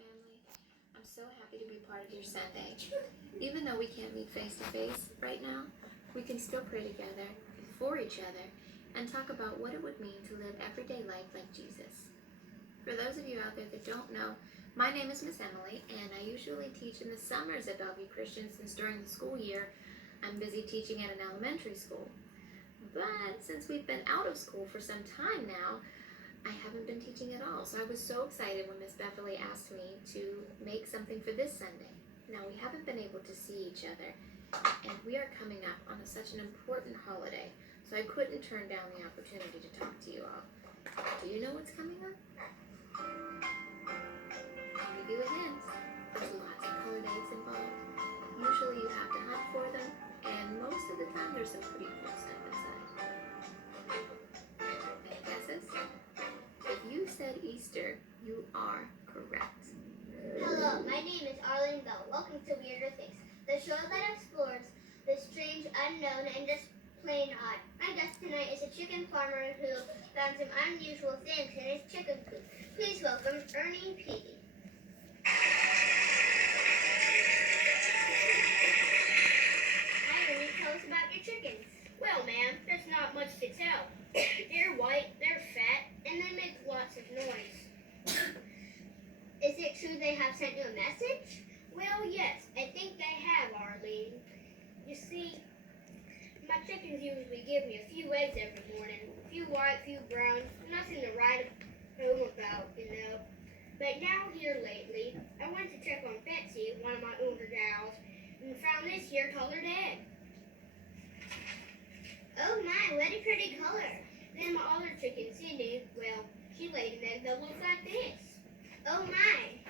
family. I'm so happy to be part of your Sunday. Even though we can't meet face to face right now, we can still pray together for each other and talk about what it would mean to live everyday life like Jesus. For those of you out there that don't know, my name is Miss Emily, and I usually teach in the summers at Bellevue Christian since during the school year I'm busy teaching at an elementary school. But since we've been out of school for some time now, I haven't been teaching at all, so I was so excited when Miss Beverly asked me to make something for this Sunday. Now, we haven't been able to see each other, and we are coming up on such an important holiday, so I couldn't turn down the opportunity to talk to you all. Do you know what's coming up? I'll give you a hint. There's lots of colored eggs involved. Usually you have to hunt for them, and most of the time there's some pretty cool stuff inside. Any guesses? If you said Easter, you are correct. Hello, my name is Arlene Bell. Welcome to Weirder Things, the show that explores the strange, unknown, and just plain odd. My guest tonight is a chicken farmer who found some unusual things in his chicken coop. Please welcome Ernie Peavy. Hi, Ernie. Tell us about your chickens. Well, ma'am, there's not much to tell. They're white, they're fat, and they make lots of noise. Is it true they have sent you a message? Well, yes, I think they have, Arlene. You see, my chickens usually give me a few eggs every morning. A few white, a few brown, nothing to write home about, you know. But now here lately, I went to check on Betsy, one of my older gals, and found this here colored egg. Oh my, what a pretty color. Then my other chicken, Cindy, well, she laid an egg that looks like this. Oh my.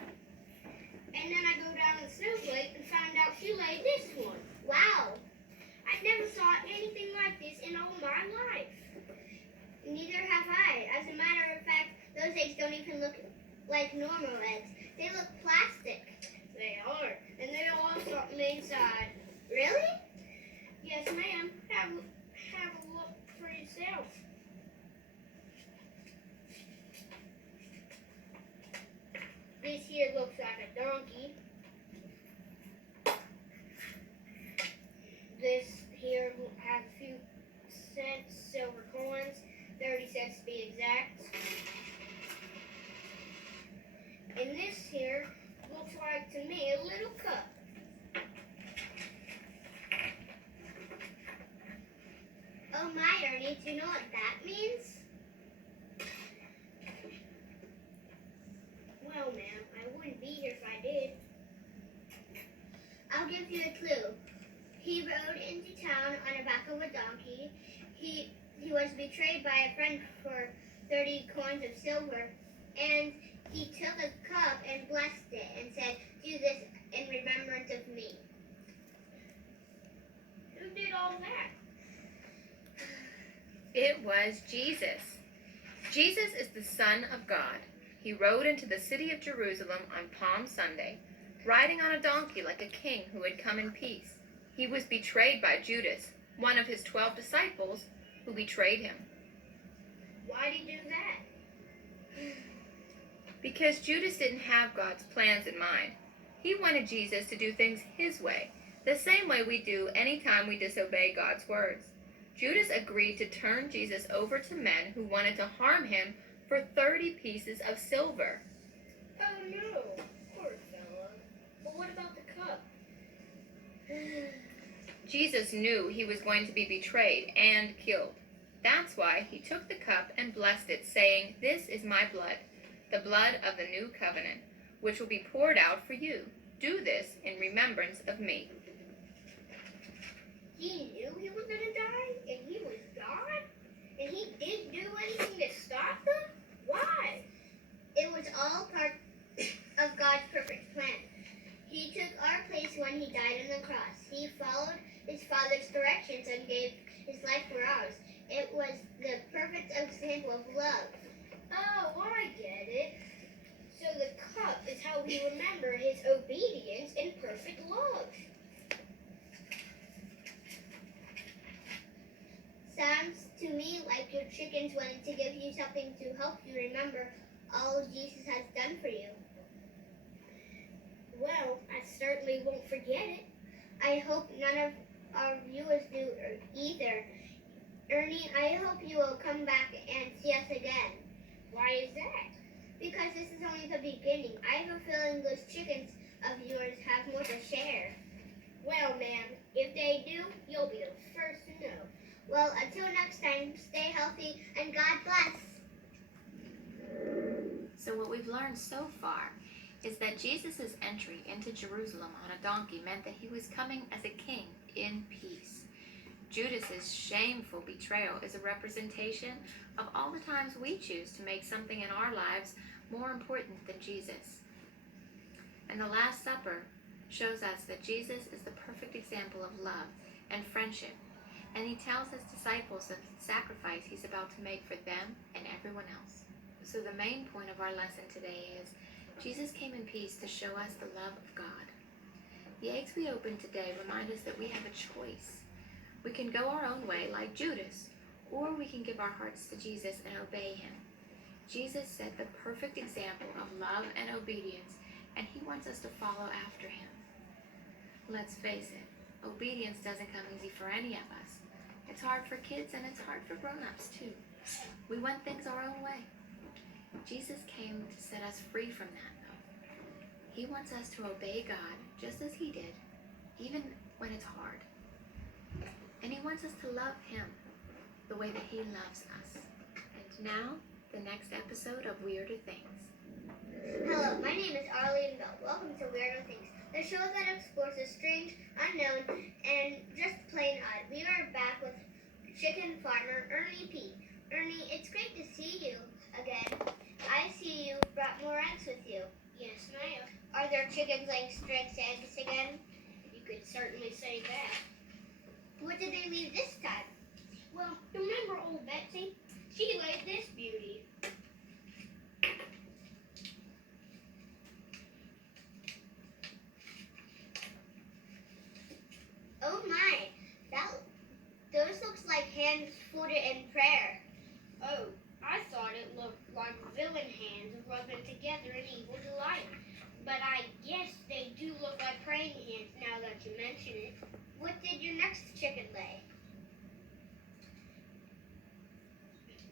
And then I go down to the snowflake and find out she laid this one. Wow. I never saw anything like this in all my life. Neither have I. As a matter of fact, those eggs don't even look like normal eggs. They look plastic. They are, and they all have something inside. Really? Yes, ma'am. Have a look for yourself. This here looks like a donkey. This here has a few cents, silver coins, 30 cents to be exact. And this here looks like to me a little cup. Oh my, Ernie, do you know what that means? Well, ma'am, I wouldn't be here if I did. I'll give you a clue. He rode into town on the back of a donkey. He was betrayed by a friend for 30 coins of silver, and he took a cup and blessed it and said, "Do this in remembrance of me." Who did all that? It was Jesus. Jesus is the Son of God. He rode into the city of Jerusalem on Palm Sunday, riding on a donkey like a king who had come in peace. He was betrayed by Judas, one of his 12 disciples, who betrayed him. Why'd he do that? Because Judas didn't have God's plans in mind. He wanted Jesus to do things his way, the same way we do anytime we disobey God's words. Judas agreed to turn Jesus over to men who wanted to harm him for 30 pieces of silver. Oh no, poor fella. But what about the cup? Jesus knew he was going to be betrayed and killed. That's why he took the cup and blessed it, saying, "This is my blood, the blood of the new covenant, which will be poured out for you. Do this in remembrance of me." He knew he was going to die, and he was God? And he didn't do anything to stop them? Why? It was all part of God's perfect plan. He took our place when he died on the cross. He followed his Father's directions and gave his life for ours. It was the perfect example of love. Oh, I get it. So the cup is how we remember his obedience and perfect love. Sounds to me like your chickens wanted to give you something to help you remember all Jesus has done for you. certainly won't forget it. I hope none of our viewers do either. Ernie, I hope you will come back and see us again. Why is that? Because this is only the beginning. I have a feeling those chickens of yours have more to share. Well, ma'am, if they do, you'll be the first to know. Well, until next time, stay healthy and God bless. So what we've learned so far is that Jesus' entry into Jerusalem on a donkey meant that he was coming as a king in peace. Judas's shameful betrayal is a representation of all the times we choose to make something in our lives more important than Jesus. And the Last Supper shows us that Jesus is the perfect example of love and friendship, and he tells his disciples the sacrifice he's about to make for them and everyone else. So the main point of our lesson today is Jesus came in peace to show us the love of God. The eggs we opened today remind us that we have a choice. We can go our own way like Judas, or we can give our hearts to Jesus and obey him. Jesus set the perfect example of love and obedience, and he wants us to follow after him. Let's face it, obedience doesn't come easy for any of us. It's hard for kids and it's hard for grown-ups too. We want things our own way. Jesus came to set us free from that though. He wants us to obey God just as he did, even when it's hard. And he wants us to love him the way that he loves us. And now, the next episode of Weirder Things. Hello, my name is Arlene Bell. Welcome to Weirder Things, the show that explores the strange, unknown, and just plain odd. We are back with chicken farmer Ernie P. Ernie, it's great to see you again. I see you brought more eggs with you. Yes, ma'am. Are there chickens laying Strick's eggs again? You could certainly say that. What did they leave this time? Well, remember old Betsy? She laid this beauty. Oh my, those looks like hands folded in prayer. Oh, I thought it looked like villain hands rubbing together in evil delight. But I guess they do look like praying hands now that you mention it. What did your next chicken lay?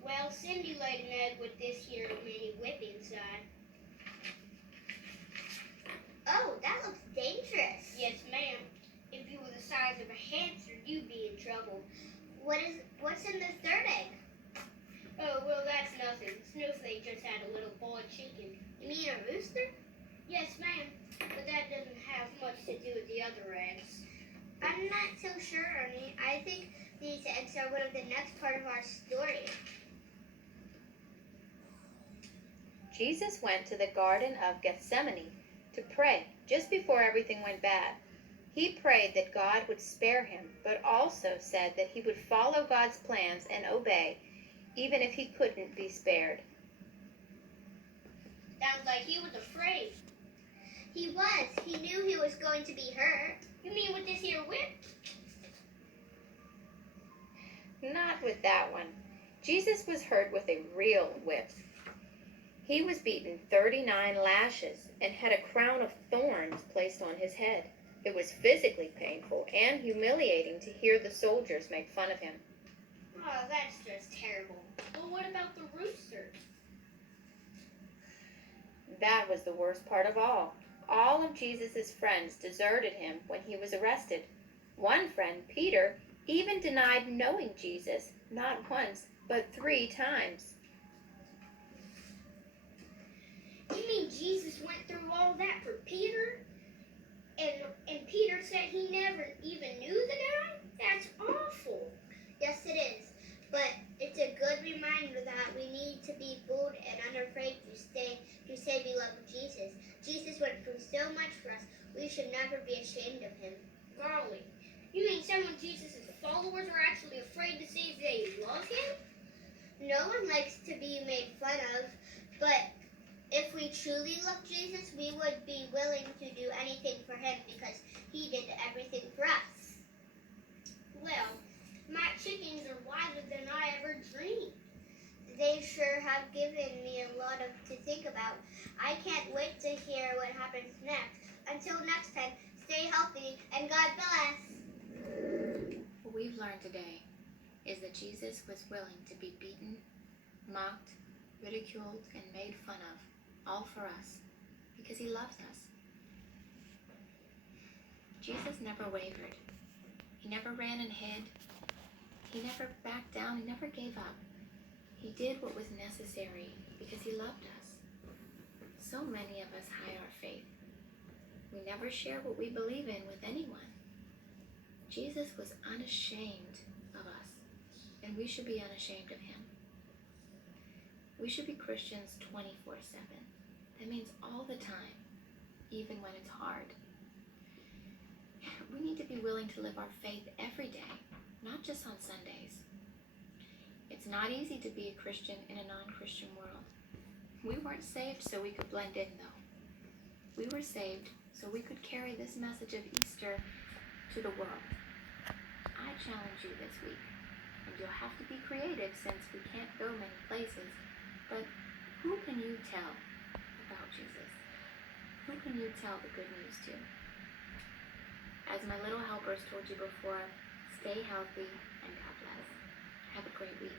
Well, Cindy laid an egg with this here mini whip inside. Oh, that looks dangerous. Yes, ma'am. If you were the size of a hamster, you'd be in trouble. What's in the third egg? Oh, well, that's nothing. Snowflake just had a little boy chicken. You mean a rooster? Yes, ma'am. But that doesn't have much to do with the other eggs. I'm not so sure, Ernie. I think these eggs are one of the next part of our story. Jesus went to the Garden of Gethsemane to pray just before everything went bad. He prayed that God would spare him, but also said that he would follow God's plans and obey, even if he couldn't be spared. Sounds like he was afraid. He was. He knew he was going to be hurt. You mean with this here whip? Not with that one. Jesus was hurt with a real whip. He was beaten 39 lashes and had a crown of thorns placed on his head. It was physically painful and humiliating to hear the soldiers make fun of him. Oh, that's just terrible. Well, what about the rooster? That was the worst part of all. All of Jesus' friends deserted him when he was arrested. One friend, Peter, even denied knowing Jesus, not once, but 3 times. You mean Jesus went through all that for Peter? And Peter said he never even knew the guy? That's awful. Yes, it is. But it's a good reminder that we need to be bold and unafraid to say we love Jesus. Jesus went through so much for us. We should never be ashamed of him. Golly. You mean some of Jesus' followers are actually afraid to say they love him? No one likes to be made fun of, but if we truly love Jesus, we would be willing to do anything for him because he did everything for us. Well, my chickens are wiser than I ever dreamed. They sure have given me a lot to think about. I can't wait to hear what happens next. Until next time, stay healthy and God bless. What we've learned today is that Jesus was willing to be beaten, mocked, ridiculed, and made fun of, all for us, because he loves us. Jesus never wavered. He never ran and hid. He never backed down. He never gave up. He did what was necessary because he loved us. So many of us hide our faith. We never share what we believe in with anyone. Jesus was unashamed of us, and we should be unashamed of him. We should be Christians 24/7. That means all the time, even when it's hard. We need to be willing to live our faith every day, not just on Sundays. It's not easy to be a Christian in a non-Christian world. We weren't saved so we could blend in, though. We were saved so we could carry this message of Easter to the world. I challenge you this week, and you'll have to be creative since we can't go many places, but who can you tell about Jesus? Who can you tell the good news to? As my little helpers told you before, stay healthy and God bless. Have a great week.